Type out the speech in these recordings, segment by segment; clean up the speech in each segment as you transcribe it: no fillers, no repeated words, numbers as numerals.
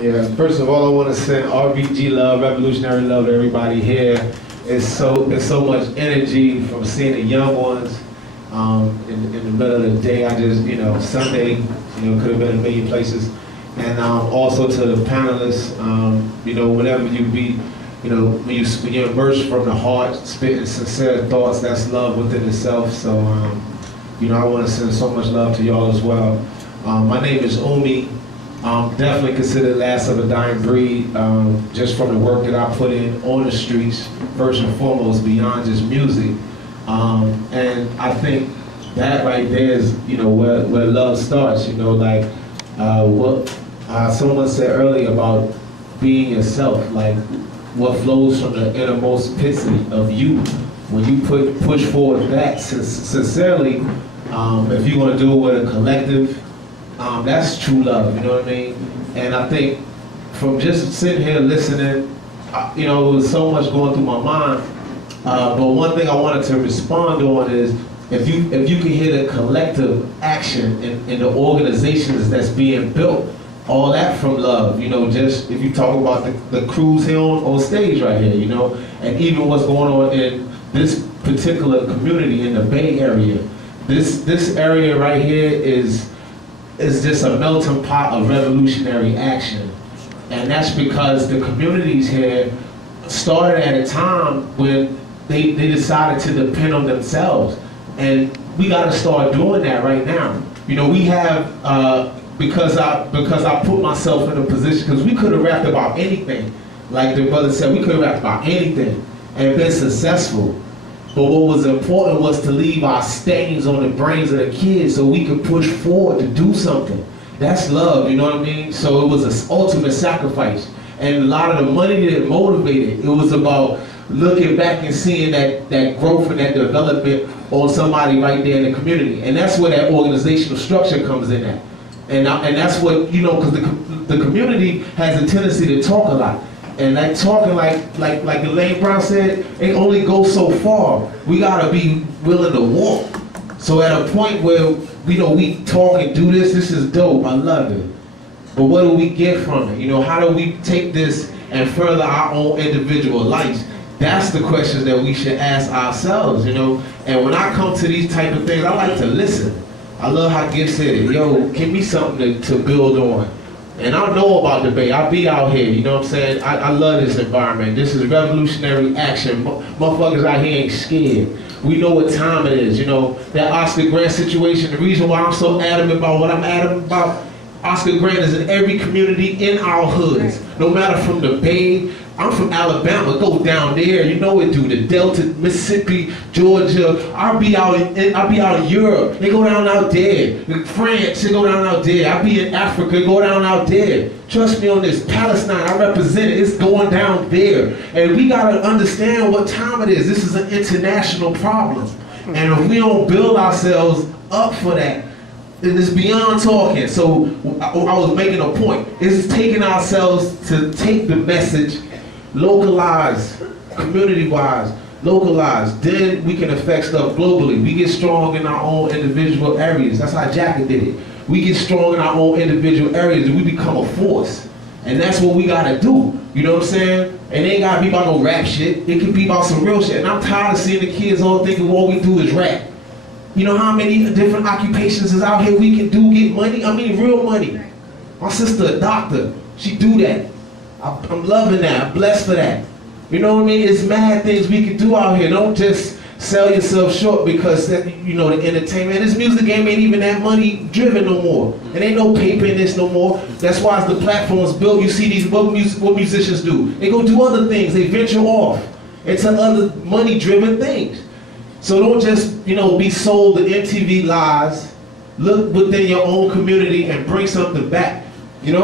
Yeah, first of all, I want to send RBG love, revolutionary love to everybody here. It's so much energy from seeing the young ones in the middle of the day. I just, Sunday, could have been a million places. And also to the panelists, whenever you be, when you emerge from the heart, spitting sincere thoughts, that's love within itself. So, I want to send so much love to y'all as well. My name is Umi. Definitely considered last of a dying breed, just from the work that I put in on the streets, first and foremost, beyond just music. And I think that right there is, where love starts, what someone said earlier about being yourself, like what flows from the innermost pits of you. When you push forward that sincerely, if you're gonna do it with a collective, that's true love, you know what I mean? And I think from just sitting here listening, there was so much going through my mind. But one thing I wanted to respond on is, if you can hear the collective action in the organizations that's being built, all that from love, just if you talk about the crews here on stage right here, and even what's going on in this particular community in the Bay Area. This area right here is just a melting pot of revolutionary action. And that's because the communities here started at a time when they decided to depend on themselves. And we gotta start doing that right now. We have, because I put myself in a position, because we could have rapped about anything. Like the brother said, we could have rapped about anything and been successful. But what was important was to leave our stains on the brains of the kids so we could push forward to do something. That's love, you know what I mean? So it was an ultimate sacrifice. And a lot of the money that motivated, it was about looking back and seeing that growth and that development on somebody right there in the community. And that's where that organizational structure comes in at. And that's what, because the community has a tendency to talk a lot. And that talking, like Elaine Brown said, it only goes so far. We gotta be willing to walk. So at a point where we talk and do this is dope, I love it. But what do we get from it? How do we take this and further our own individual lives? That's the questions that we should ask ourselves, And when I come to these type of things, I like to listen. I love how Gift said it. Yo, give me something to build on. And I know about the Bay. I'll be out here, you know what I'm saying? I love this environment. This is revolutionary action. Motherfuckers out here ain't scared. We know what time it is, That Oscar Grant situation, the reason why I'm so adamant about what I'm adamant about, Oscar Grant is in every community in our hoods. No matter from the Bay, I'm from Alabama, go down there, you know it, dude. The Delta, Mississippi, Georgia. I'll be out in Europe. They go down out there. France, they go down out there. I'll be in Africa, go down out there. Trust me on this. Palestine, I represent it. It's going down there. And we gotta understand what time it is. This is an international problem. And if we don't build ourselves up for that, then it's beyond talking. So I was making a point. It's taking ourselves to take the message, localized, community-wise, localized. Then we can affect stuff globally. We get strong in our own individual areas. That's how Jacket did it. We get strong in our own individual areas and we become a force. And that's what we gotta do. You know what I'm saying? And it ain't gotta be about no rap shit. It can be about some real shit. And I'm tired of seeing the kids all thinking all we do is rap. You know how many different occupations is out here we can do, get money? I mean real money. My sister, a doctor, she do that. I'm loving that, I'm blessed for that. You know what I mean? It's mad things we can do out here. Don't just sell yourself short because, the entertainment, this music game ain't even that money driven no more. It ain't no paper in this no more. That's why as the platform's built, you see what musicians do. They go do other things, they venture off into other money driven things. So don't just, be sold to MTV lies. Look within your own community and bring something back. And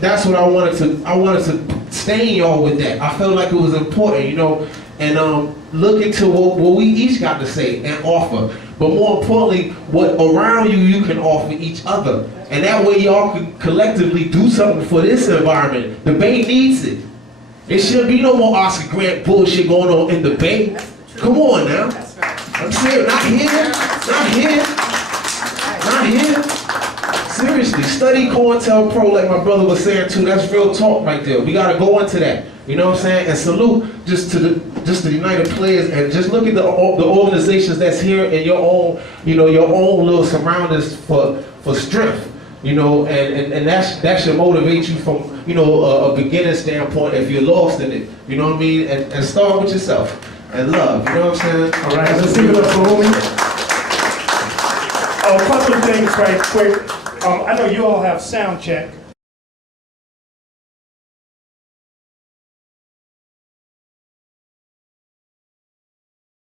that's what I wanted to stain y'all with that. I felt like it was important, and look into what we each got to say and offer. But more importantly, what around you can offer each other. And that way y'all can collectively do something for this environment. The Bay needs it. There shouldn't be no more Oscar Grant bullshit going on in the Bay. Come on now. I'm serious, not here. Seriously, study COINTELPRO like my brother was saying too. That's real talk right there. We gotta go into that. You know what I'm saying? And salute just to the United Players, and just look at the organizations that's here in your own, you know, your own little surroundings for strength. You know, and that should motivate you from, you know, a beginning standpoint if you're lost in it. You know what I mean? And start with yourself and love. You know what I'm saying? All right, let's give it up for Umi. A couple of things right quick. I know you all have sound check.